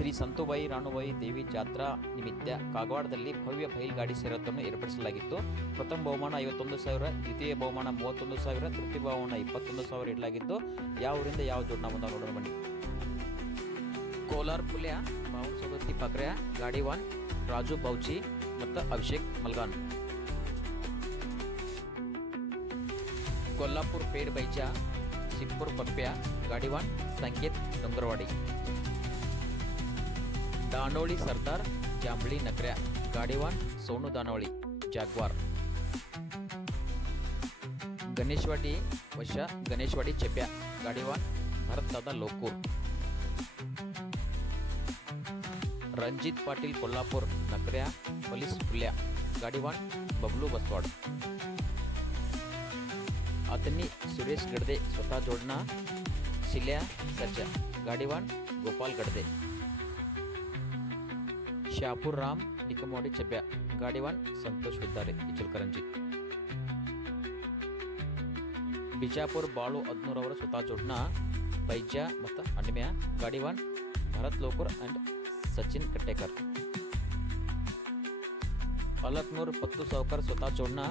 ಶ್ರೀ ಸಂತುಬಾಯಿ ರಾಣುಬಾಯಿ ದೇವಿ ಜಾತ್ರಾ ನಿಮಿತ್ತ ಕಾಗವಾಡದಲ್ಲಿ ಭವ್ಯ ಬೈಲ್ಗಾಡಿ ಶರತ್ತನ್ನು ಏರ್ಪಡಿಸಲಾಗಿತ್ತು. ಪ್ರಥಮ ಬಹುಮಾನ 51,000, ದ್ವಿತೀಯ ಬಹುಮಾನ 31,000, ತೃತೀಯ ಬಹುಮಾನ 21,000 ಇಡಲಾಗಿದ್ದು, ಯಾವ ಊರಿಂದ ಯಾವ ಜೋಡಣ ಬಂದ ನೋಡೋಣ ಬನ್ನಿ. ಕೋಲಾರ ಪುಲ್ಯ ಬಾವನ್ ಸೌದತ್ತಿ ಪಕ್ರ್ಯ ಗಾಡಿ 1 ರಾಜು ಬೌಚಿ ಮತ್ತು ಅಭಿಷೇಕ್ ಮಲ್ಗಾನ್. कोल्हापूर पेड बैजा सिप्पूर पप्प्या गाडी 1 संकेत डोंगरवाडी. दानोळी सरदार जांभळी नकऱ्या गाडी 1 सोनू दानोळी जाग्वार. गणेशवाडी वशा गणेशवाडी चेप्या गाडी 1 भरत दादा लोकूर. रणजित पाटील कोल्हापूर नकऱ्या पोलीस पुल्या गाडी 1 बबलू बसवाड. अतनी सुरेश गडदे स्वतः जोडणा शिल्या सर्जा गाडी 1 गोपाल गडदे. शापूर राम निकमवाडी चप्या गाडी 1 संतोष विद्दारे इचलकरंजी. ಬಿಜಾಪುರ ಬಾಳು 15 ಅವರ ಸ್ವತಃ ಜೋಡ್ನ ಬೈಜಾ ಮತ್ತು ಅಣ್ಮ್ಯಾ ಗಾಡಿ 1 ಭರತ್ ಲೋಕೂರ್ ಅಂಡ್ ಸಚಿನ್ ಕಟ್ಟೇಕರ್. अलकनूर पत्तू सावकर स्वतः जोडना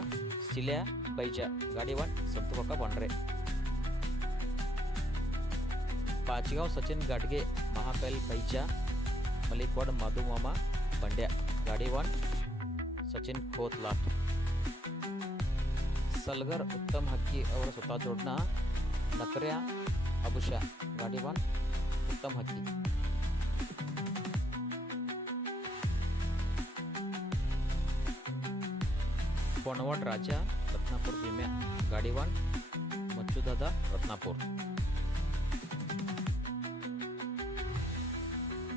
सिल्या बैजा गाडी 1 संतुकाका बांड्रे. पाचगाव सचिन गाडगे महाकाल बैजा मलिकवाड मधुमामा बंड्या गाडी 1 सचिन खोतलाट. सलगर उत्तम हक्की और स्वतः जोडना नकऱ्या अबुशा गाडी 1 उत्तम हक्की. कोणवाड राजा रत्नापूर भीम्या गाडी 1 मच्छुदादा रत्नापूर.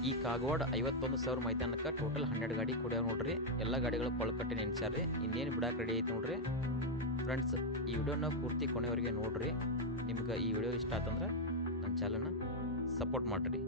ಈ ಕಾಗವಾಡ 51,000 ಮೈದಾನಕ್ಕೆ ಟೋಟಲ್ 12 ಗಾಡಿ ಕುಡಿಯೋ ನೋಡ್ರಿ. ಎಲ್ಲ ಗಾಡಿಗಳು ಕೊಳಕಟ್ಟೆ ನೆನೆಸ್ಯಾರ್ರಿ. ಇನ್ನೇನು ಬಿಡಾಕ್ ರೆಡಿ ಐತಿ ನೋಡ್ರಿ ಫ್ರೆಂಡ್ಸ್. ಈ ವಿಡಿಯೋನ ಪೂರ್ತಿ ಕೊನೆಯವರೆಗೆ ನೋಡ್ರಿ. ನಿಮ್ಗೆ ಈ ವಿಡಿಯೋ ಇಷ್ಟ ಆತಂದ್ರೆ ನನ್ನ ಚಾನಲ್ನ ಸಪೋರ್ಟ್ ಮಾಡಿರಿ.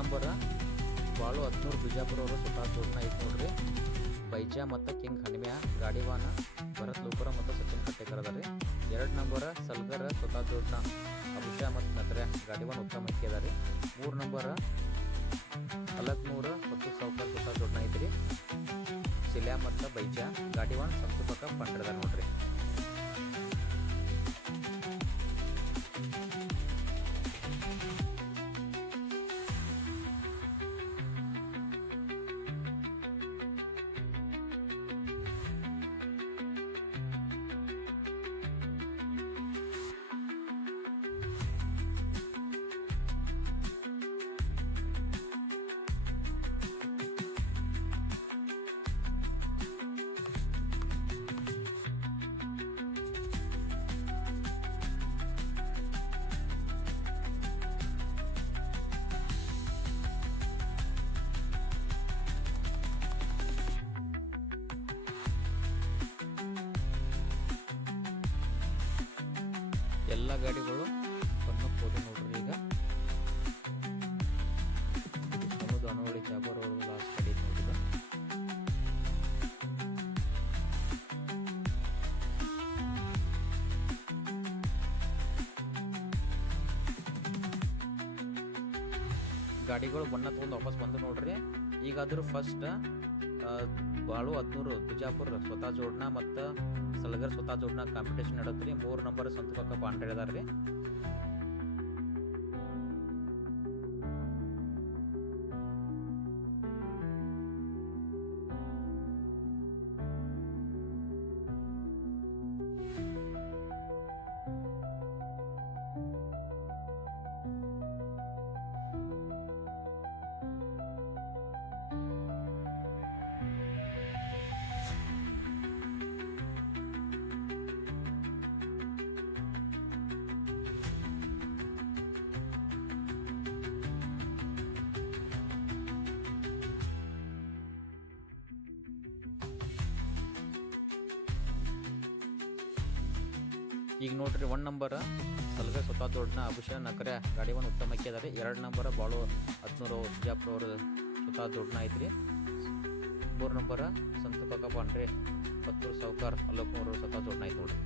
ನಂಬರ್ ಬಾಳು 14 ಬಿಜಾಪುರ ಅವರು ಸ್ವತಃ ಜೋಡ್ನ ಐತೆ ನೋಡ್ರಿ. ಬೈಜಾ ಮತ್ತು ಕಿಂಗ್ ಹನುಮ್ಯಾ ಗಾಡಿವಾನ ಭರತ್ ಲೋಕರ ಮತ್ತು ಸಚಿನ್ ಕಟ್ಟೇಕರ್ ಅದ ರೀ. 2 ನಂಬರ್ ಸಲ್ಗರ್ ಸ್ವತಃ ಜೋಡ್ನ ಅಭಿಷಾ ಮತ್ತು ನಕರೆ ಗಾಡಿವಾನ್ ಉತ್ತಮ ಐತಿ ಅದ ರೀ. 3 ನಂಬರ್ ಅಲಕ್ನೂರ ಮತ್ತು ಸೌಕರ್ ಸ್ವತಃ ಜೋಡ್ನ ಐತ್ರಿ. ಸಿಲ್ಯಾ ಮತ್ತು ಬೈಜಾ ಗಾಡಿವಾನ್ ಸಂತುಪಕ ಪಂಡ್ರದ ನೋಡ್ರಿ. ಎಲ್ಲ ಗಾಡಿಗಳು ಬಣ್ಣಕ್ಕೆ ಹೋಗಿ ನೋಡ್ರಿ. ಈಗ ಸೋನು ದಾನವಳ್ಳಿ ಜಾಬರ್ ಅವರು ಲಾಸ್ಟ್ ಗಾಡಿ ನೋಡಿದ. ಗಾಡಿಗಳು ಬಣ್ಣ ತೊಗೊಂಡು ವಾಪಸ್ ಬಂದು ನೋಡ್ರಿ. ಈಗಾದ್ರೂ ಫಸ್ಟ್ ಬಾಳು 14 ಬಿಜಾಪುರ ಸ್ವತಃ ಜೋಡ್ನ ಮತ್ತು ಸಲಗರ್ ಸ್ವತಃ ಜೋಡ್ನ ಕಾಂಪಿಟೇಷನ್ ನಡೆದ್ರಿ. 3 ನಂಬರ್ ಸಂತುಪಕ್ಕ ಪಾಂಡ್ರೆ ಅದಾರ ರೀ. ಈಗ ನೋಡ್ರಿ 1 ನಂಬರ್ ಸಲ್ಗರ್ ಸ್ವತಃ ಜೋಡ್ನ ಅಭಿಷಾ ನಕರೆ ಗಾಡಿವಾನ್ ಉತ್ತಮಕ್ಕೆ ಅದ ರೀ. 2 ನಂಬರ್ ಬಾಳು 14 ಬಿಜಾಪುರ ಅವರು ಸ್ವತಃ ಜೋಡ್ನ ಐತ್ರಿ. 3 ನಂಬರ್ ಸಂತುಪಕ ಪಾಂಡ್ರೆ ಪತ್ತೂರು ಸೌಕರ್ ಅಲೋಕ್ನೂರು ಸ್ವತಃ ಜೋಡ್ನ ಐತಿ ನೋಡ್ರಿ.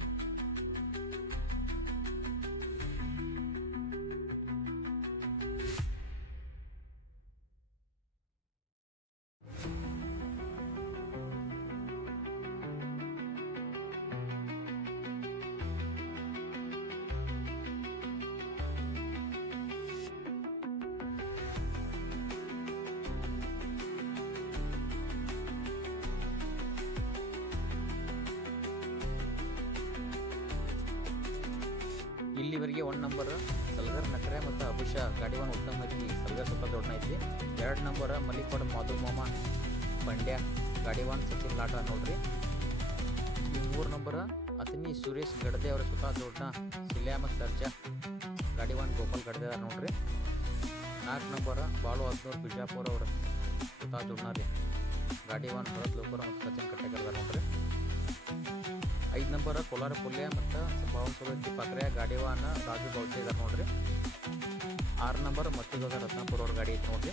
ಇಲ್ಲಿವರೆಗೆ 1 ನಂಬರ್ ಸಲ್ಗರ್ ನಕರೆ ಮತ್ತು ಅಭಿಷಾ ಗಾಡಿವಾನ್ ಉತ್ತಮ ಹಾಕಿ ಸಲ್ಗರ್ ಸ್ವಲ್ಪ ದೊಡ್ಡ ಐತಿ. 2 ನಂಬರ್ ಮಲ್ಲಿಕೋಡ್ ಮಾಧು ಮಾಮ ಪಂಡ್ಯ ಗಾಡಿವಾನ್ ಸಚಿನ್ ಲಾಟ ನೋಡ್ರಿ. ಈ 3 ನಂಬರ್ ಅತನಿ ಸುರೇಶ್ ಗಡದೆ ಅವರ ಸ್ವತಃ ಜೋಡ್ನ ಸಿಲ್ಯಾ ಮತ್ತು ಸರ್ಜಾ ಗಾಡಿವಾನ್ ಗೋಪಾಲ್ ಗಡದೆ ಅದಾರ ನೋಡ್ರಿ. 4 ನಂಬರ್ ಬಾಳು 14 ಬಿಜಾಪುರ ಅವರು ಸ್ವತಃ ಜೋಡ್ನ ರೀ. ಗಾಡಿವಾನ್ ಭರತ್ ಲೋಕರ ಮತ್ತು ಸಚಿನ್ ಕಟ್ಟೇಕರ್ ಅದಾರ ನೋಡ್ರಿ. 5 ನಂಬರ್ ಕೋಲಾರ ಪುಲ್ಯ ಮತ್ತು ಭವನ್ ಸೋದತ್ತಿ ಪಾಕ್ರೆ ಗಾಡಿವಾನ ರಾಜು ಬೌಚೆ ಇದಾರೆ ನೋಡ್ರಿ. 6 ನಂಬರ್ ಮತ್ತಿದೋದ ರತ್ನಾಪುರ ಅವ್ರ ಗಾಡಿ ಐತಿ ನೋಡ್ರಿ.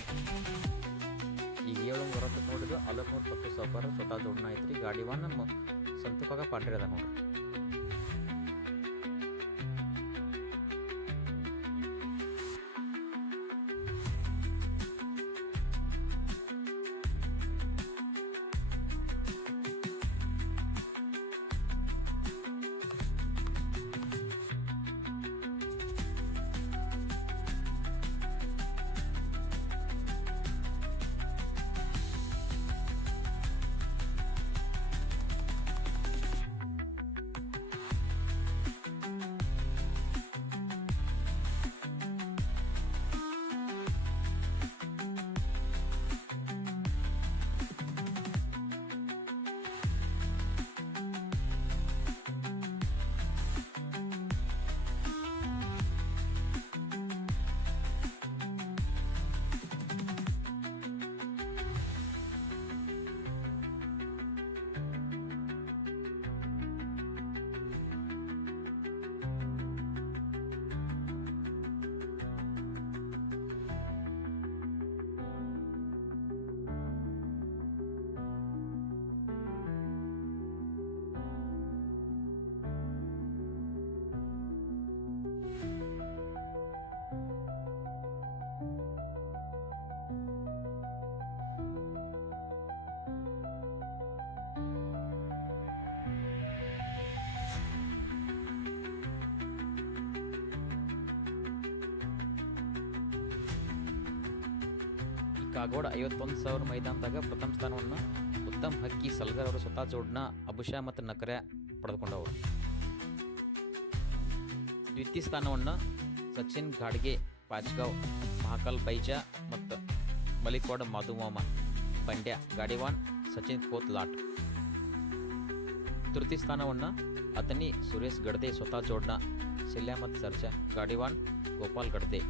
ಈಗ 7 ಬರೋದು ನೋಡಿದ್ರು ಅಲಕ್ನೂರ್ ಪತ್ತು ಸೌಕರ್ ಸ್ವತಃ ಜೋಡ್ನ ಐತ್ರಿ. ಗಾಡಿವಾನ್ ಸಂತುಪಕ ಪಾಂಡ್ರೆ ಅದ ನೋಡ್ರಿ. ಕಾಗೋಡ 51,000 ಮೈದಾನದಾಗ ಪ್ರಥಮ ಸ್ಥಾನವನ್ನು ಉತ್ತಮ್ ಹಕ್ಕಿ ಸಲ್ಗರ್ ಅವರು ಸ್ವತಃ ಜೋಡ್ನ ಅಬುಷಾ ಮತ್ತು ನಕರೆ ಪಡೆದುಕೊಂಡವರು. ದ್ವಿತೀಯ ಸ್ಥಾನವನ್ನು ಸಚಿನ್ ಘಾಡ್ಗೆ ಪಾಚ್ಗಾವ್, ಮಹಾಕಾಲ್ ಬೈಜಾ ಮತ್ತು ಮಲಿಕ್ವಾಡ ಮಾಧುಮಾಮ ಬಂಡ್ಯ ಗಾಡಿವಾನ್ ಸಚಿನ್ ಕೋತ್ಲಾಟ್. ತೃತೀಯ ಸ್ಥಾನವನ್ನು ಅಥನಿ ಸುರೇಶ್ ಗಡ್ದೆ ಸ್ವತಃ ಜೋಡ್ನ ಶಿಲ್ಯಾ ಮತ್ತು ಸರ್ಜಾ ಗಾಡಿವಾನ್ ಗೋಪಾಲ್ ಗಡ್ದೆ.